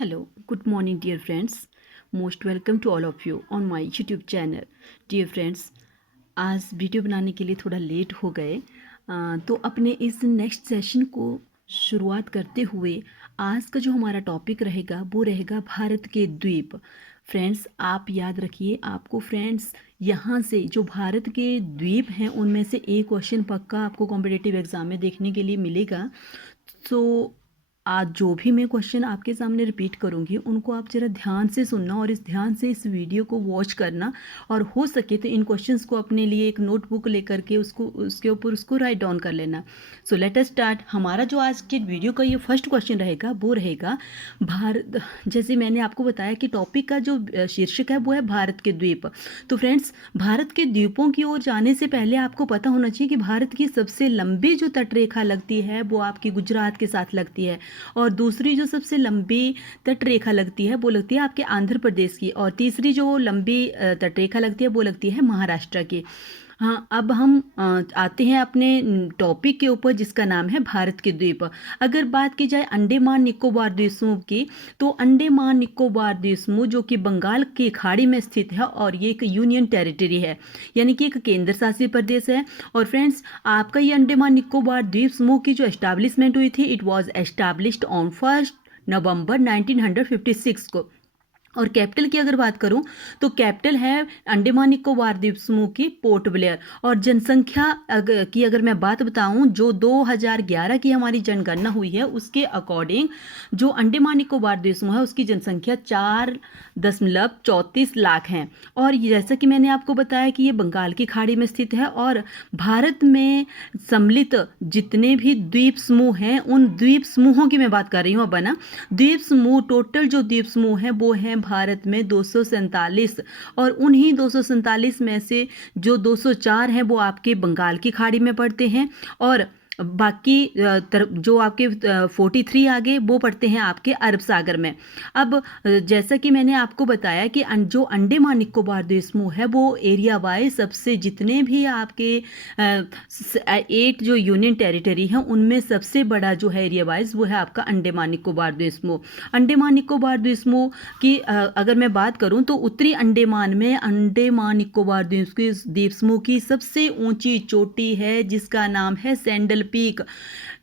Hello, good morning, dear friends. Most welcome to all of you on my YouTube channel. Dear friends, आज video बनाने के लिए थोड़ा late हो गए, तो अपने इस नेक्स्ट सेशन को शुरुआत करते हुए आज का जो हमारा टॉपिक रहेगा वो रहेगा भारत के द्वीप। फ्रेंड्स, आप याद रखिए, आपको फ्रेंड्स यहाँ से जो भारत के द्वीप हैं उनमें से एक क्वेश्चन पक्का आपको कॉम्पिटिटिव एग्ज़ाम में देखने के लिए मिलेगा। तो आज जो भी मैं क्वेश्चन आपके सामने रिपीट करूँगी उनको आप ज़रा ध्यान से सुनना और इस ध्यान से इस वीडियो को वॉच करना, और हो सके तो इन क्वेश्चंस को अपने लिए एक नोटबुक लेकर के उसके ऊपर उसको राइट डाउन कर लेना। So let us start. हमारा जो आज के वीडियो का ये फर्स्ट क्वेश्चन रहेगा वो रहेगा भारत। जैसे मैंने आपको बताया कि टॉपिक का जो शीर्षक है वो है भारत के द्वीप। तो फ्रेंड्स, भारत के द्वीपों की ओर जाने से पहले आपको पता होना चाहिए कि भारत की सबसे लंबी जो तटरेखा लगती है वो आपकी गुजरात के साथ लगती है, और दूसरी जो सबसे लंबी तटरेखा लगती है वो लगती है आपके आंध्र प्रदेश की, और तीसरी जो लंबी तटरेखा लगती है वो लगती है महाराष्ट्र की। हाँ, अब हम आते हैं अपने टॉपिक के ऊपर जिसका नाम है भारत के द्वीप। अगर बात की जाए अंडमान निकोबार द्वीप समूह की, तो अंडमान निकोबार द्वीप समूह जो कि बंगाल की खाड़ी में स्थित है और ये एक यूनियन टेरिटरी है, यानी कि एक केंद्र शासित प्रदेश है। और फ्रेंड्स, आपका ये अंडमान निकोबार द्वीप समूह की जो एस्टैब्लिशमेंट हुई थी, इट वाज एस्टैब्लिश्ड ऑन 1 नवंबर 1956 को। और कैपिटल की अगर बात करूं तो कैपिटल है अंडमान निकोबार द्वीप समूह की पोर्ट ब्लेयर। और जनसंख्या की अगर मैं बात बताऊं, जो 2011 की हमारी जनगणना हुई है उसके अकॉर्डिंग जो अंडमान निकोबार द्वीप समूह है उसकी जनसंख्या 4.34 लाख है। और जैसा कि मैंने आपको बताया कि ये बंगाल की खाड़ी में स्थित है, और भारत में सम्मिलित जितने भी द्वीप समूह हैं उन द्वीप समूहों की मैं बात कर रही हूँ। अब ना, द्वीप समूह, टोटल जो द्वीप समूह हैं वो हैं भारत में 247, और उन्हीं 247 में से जो 204 हैं वो आपके बंगाल की खाड़ी में पड़ते हैं, और बाकी जो आपके 43 आगे वो पड़ते हैं आपके अरब सागर में। अब जैसा कि मैंने आपको बताया कि जो अंडमान निकोबार द्वीप समूह है वो एरिया वाइज सबसे, जितने भी आपके 8 जो यूनियन टेरिटरी हैं उनमें सबसे बड़ा जो है एरिया वाइज वो है आपका अंडमान निकोबार द्वीप समूह। अंडमान निकोबार द्वीप समूह की अगर मैं बात करूं तो उत्तरी अंडमान में अंडमान निकोबार द्वीप समूह की सबसे ऊंची चोटी है जिसका नाम है सैंडल पीक।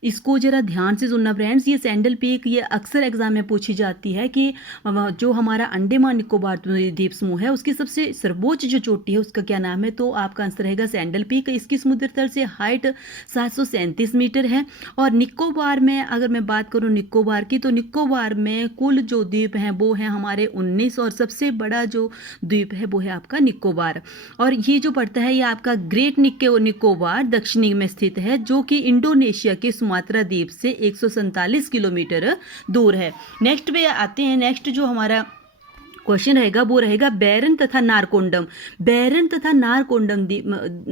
इसको जरा ध्यान से सुनना फ्रेंड्स, ये सैंडल पीक ये अक्सर एग्जाम में पूछी जाती है कि जो हमारा अंडमान निकोबार द्वीप समूह है उसकी सबसे सर्वोच्च जो चोटी है उसका क्या नाम है, तो आपका आंसर रहेगा सैंडल पीक। इसकी समुद्र तल से हाइट 737 मीटर है। और निकोबार में अगर मैं बात करूं निकोबार की, तो निकोबार में कुल जो द्वीप हैं वो हैं हमारे 19, और सबसे बड़ा जो द्वीप है वो है आपका निकोबार। और ये जो पड़ता है ये आपका ग्रेट निकोबार दक्षिणी में स्थित है, जो कि इंडोनेशिया के सुमात्रा द्वीप से 147 किलोमीटर दूर है। नेक्स्ट पे आते हैं। नेक्स्ट जो हमारा क्वेश्चन रहेगा वो रहेगा बैरन तथा नारकोंडम। बैरन तथा नारकोंडम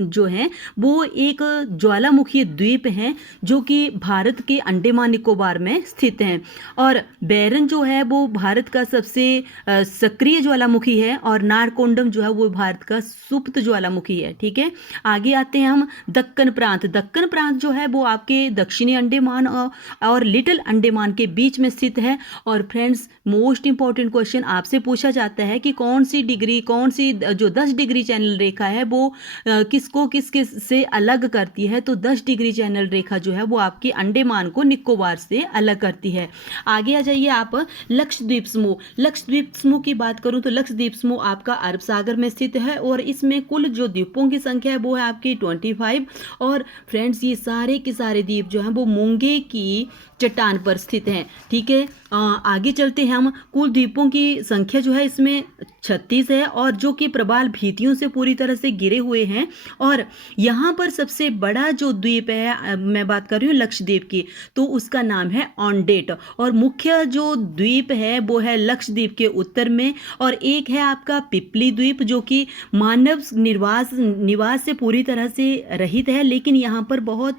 जो है वो एक ज्वालामुखी द्वीप हैं जो कि भारत के अंडमान निकोबार में स्थित हैं। और बैरन जो है वो भारत का सबसे सक्रिय ज्वालामुखी है, और नारकोंडम जो है वो भारत का सुप्त ज्वालामुखी है। ठीक है, आगे आते हैं हम दक्कन प्रांत। दक्कन प्रांत जो है वो आपके दक्षिणी अंडमान और लिटिल अंडमान के बीच में स्थित है। और फ्रेंड्स, मोस्ट इंपॉर्टेंट क्वेश्चन आपसे पूछा जाता है कि कौन सी जो 10 डिग्री चैनल रेखा है वो किसको से अलग करती है, तो 10 डिग्री चैनल रेखा जो है वो आपके अंडमान को निकोबार से अलग करती है। आगे आ जाइए आप लक्षद्वीप समूह। लक्षद्वीप समूह की बात करूं तो लक्षद्वीप समूह आपका अरब सागर में स्थित है, और इसमें कुल जो द्वीपों की संख्या है वो है आपकी 25। और फ्रेंड्स, ये सारे के सारे द्वीप जो हैं वो मूंगे की चट्टान पर स्थित हैं। ठीक है, आगे चलते हैं हम। कुल द्वीपों की संख्या जो है इसमें 36 है, और जो कि प्रबल भीतियों से पूरी तरह से घिरे हुए हैं। और यहाँ पर सबसे बड़ा जो द्वीप है, मैं बात कर रही हूँ लक्षद्वीप की, तो उसका नाम है ऑनडेट। और मुख्य जो द्वीप है वो है लक्षद्वीप के उत्तर में, और एक है आपका पिपली द्वीप जो कि मानव निवास से पूरी तरह से रहित है, लेकिन यहाँ पर बहुत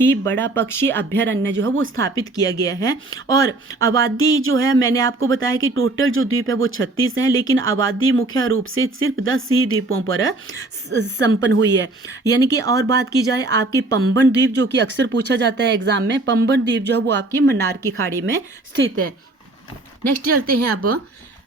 ही बड़ा पक्षी अभ्यारण्य जो है वो स्थापित किया गया है। और आबादी जो है, मैंने आपको बताया कि टोटल जो द्वीप है वो 36 हैं, लेकिन आबादी मुख्य रूप से सिर्फ 10 ही द्वीपों पर संपन्न हुई है। यानी कि और बात की जाए आपके पंबन द्वीप, जो कि अक्सर पूछा जाता है एग्जाम में, पंबन द्वीप जो है वो आपकी मन्नार की खाड़ी में स्थित है। नेक्स्ट चलते हैं अब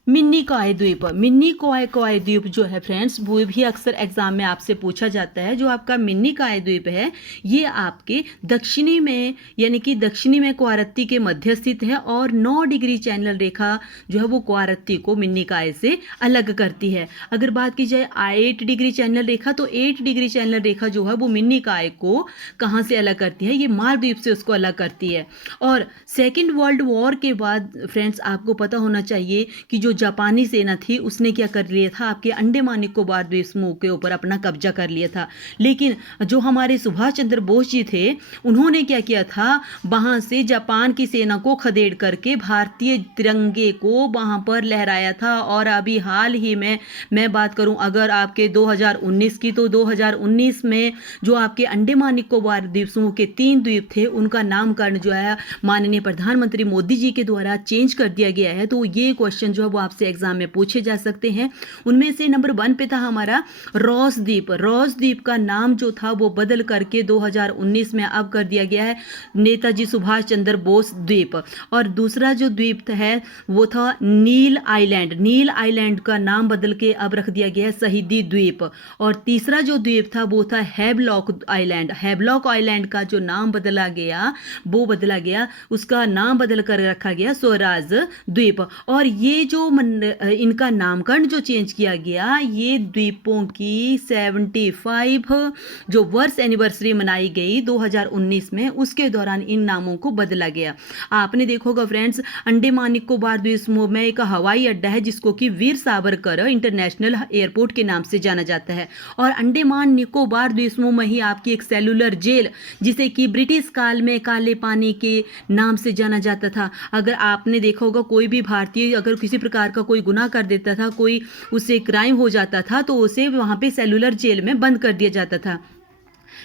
मिनी कोआई द्वीप। मिनी कोआई द्वीप जो है फ्रेंड्स, वो भी अक्सर एग्जाम में आपसे पूछा जाता है। जो आपका मिनी कोआई द्वीप है, ये आपके दक्षिणी में यानी कि दक्षिणी में क्वारत्ती के मध्य स्थित है और 9 डिग्री चैनल रेखा जो है वो क्वारत्ती को मिनी कोआई से अलग करती है। अगर बात की जाए 8 डिग्री चैनल रेखा, तो 8 डिग्री चैनल रेखा जो है वो मिनी कोआई को कहाँ से अलग करती है? ये मालदीव से उसको अलग करती है। और सेकेंड वर्ल्ड वॉर के बाद फ्रेंड्स, आपको पता होना चाहिए कि जो जापानी सेना थी उसने क्या कर लिया था? आपके अंडमान निकोबार द्वीप समूह के ऊपर अपना कब्जा कर लिया था। लेकिन जो हमारे सुभाष चंद्र बोस जी थे, उन्होंने क्या किया था? वहां से जापान की सेना को खदेड़ करके भारतीय तिरंगे को वहां पर लहराया था। और अभी हाल ही में मैं बात करूं अगर आपके 2019 की, तो 2019 में जो आपके अंडमान निकोबार द्वीप समूह के 3 द्वीप थे, उनका नामकरण जो है माननीय प्रधानमंत्री मोदी जी के द्वारा चेंज कर दिया गया है। तो ये क्वेश्चन जो है वो आपसे एग्जाम में पूछे जा सकते हैं। उनमें से नंबर 1 पे था हमारा रॉस द्वीप। रॉस द्वीप का नाम जो था वो बदल करके 2019 में अब कर दिया गया है नेताजी सुभाष चंद्र बोस द्वीप। और दूसरा जो द्वीप है वो था नील आइलैंड। नील आइलैंड का नाम बदल के अब रख दिया गया है शहीदी द्वीप। और तीसरा जो द्वीप था वो था हैवलॉक आइलैंड। हैवलॉक आइलैंड का जो नाम बदला गया, वो बदला गया, उसका नाम बदल कर रखा गया स्वराज द्वीप। और ये जो इनका नामकरण जो चेंज किया गया, ये द्वीपों की 75 जो वर्ष एनिवर्सरी मनाई गई 2019 में, उसके दौरान इन नामों को बदला गया। आपने देखा होगा फ्रेंड्स, अंडमान निकोबार द्वीप समूह में एक हवाई अड्डा है जिसको कि वीर सावरकर इंटरनेशनल एयरपोर्ट के नाम से जाना जाता है। और अंडमान निकोबार द्वीप समूह में ही आपकी एक सेलुलर जेल, जिसे कि ब्रिटिश काल में काले पानी के नाम से जाना जाता था। अगर आपने देखा होगा, कोई भी भारतीय अगर किसी प्रकार का कोई गुनाह कर देता था, कोई उससे क्राइम हो जाता था, तो उसे वहां पे सेलुलर जेल में बंद कर दिया जाता था।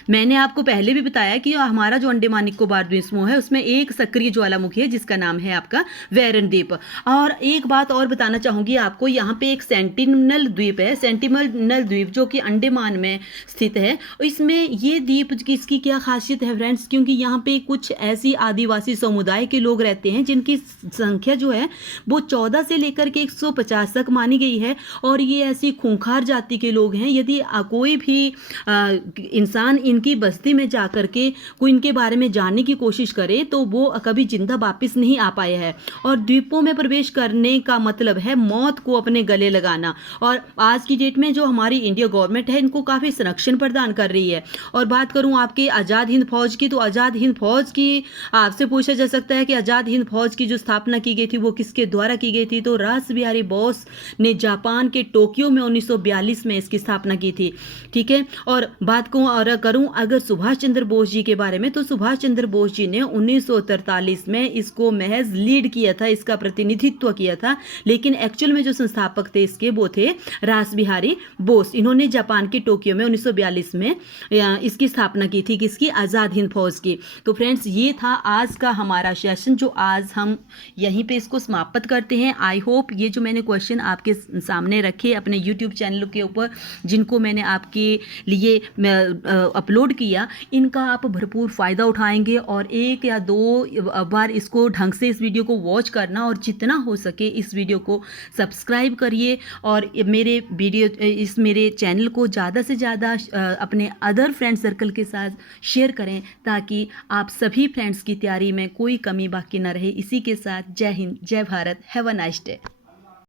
मैंने आपको पहले भी बताया कि हमारा जो अंडमान निकोबार द्वीप समूह है उसमें एक सक्रिय ज्वालामुखी है जिसका नाम है आपका वैरन द्वीप। और एक बात और बताना चाहूंगी आपको, यहाँ पे एक सेंटिनल द्वीप है, सेंटिनल द्वीप जो कि अंडमान में स्थित है। इसमें ये द्वीप इसकी क्या खासियत है फ्रेंड्स? क्योंकि यहाँ पे कुछ ऐसी आदिवासी समुदाय के लोग रहते हैं जिनकी संख्या जो है वो 14 से लेकर के 150 तक मानी गई है। और ये ऐसी खूंखार जाति के लोग हैं। यदि कोई भी इंसान इनकी बस्ती में जाकर के कोई इनके बारे में जानने की कोशिश करे तो वो कभी जिंदा वापस नहीं आ पाया है। और द्वीपों में प्रवेश करने का मतलब है मौत को अपने गले लगाना। और आज की डेट में जो हमारी इंडिया गवर्नमेंट है, इनको काफ़ी संरक्षण प्रदान कर रही है। और बात करूं आपके आज़ाद हिंद फौज की, तो आज़ाद हिंद फौज की आपसे पूछा जा सकता है कि आज़ाद हिंद फौज की जो स्थापना की गई थी वो किसके द्वारा की गई थी? तो रास बिहारी बोस ने जापान के टोक्यो में 1942 में इसकी स्थापना की थी। ठीक है। और बात को और करूं अगर सुभाष चंद्र बोस जी के बारे में, तो सुभाष चंद्र बोस जी ने 1943 में इसको महज लीड किया था, इसका प्रतिनिधित्व किया था। लेकिन एक्चुअल में जो संस्थापक थे इसके वो थे रास बिहारी बोस। इन्होंने जापान के टोक्यो में 1942 में इसकी स्थापना की थी, किसकी? आज़ाद हिंद फौज की। तो फ्रेंड्स, ये था आज का हमारा सेशन जो आज हम यहीं पे इसको समाप्त करते हैं। आई होप ये जो मैंने क्वेश्चन आपके सामने रखे अपने यूट्यूब चैनल के ऊपर, जिनको मैंने आपके लिए अपलोड किया, इनका आप भरपूर फ़ायदा उठाएंगे। और 1 या 2 बार इसको ढंग से इस वीडियो को वॉच करना और जितना हो सके इस वीडियो को सब्सक्राइब करिए। और मेरे चैनल को ज़्यादा से ज़्यादा अपने अदर फ्रेंड सर्कल के साथ शेयर करें ताकि आप सभी फ्रेंड्स की तैयारी में कोई कमी बाकी ना रहे। इसी के साथ जय हिंद, जय Bharat, have a nice day.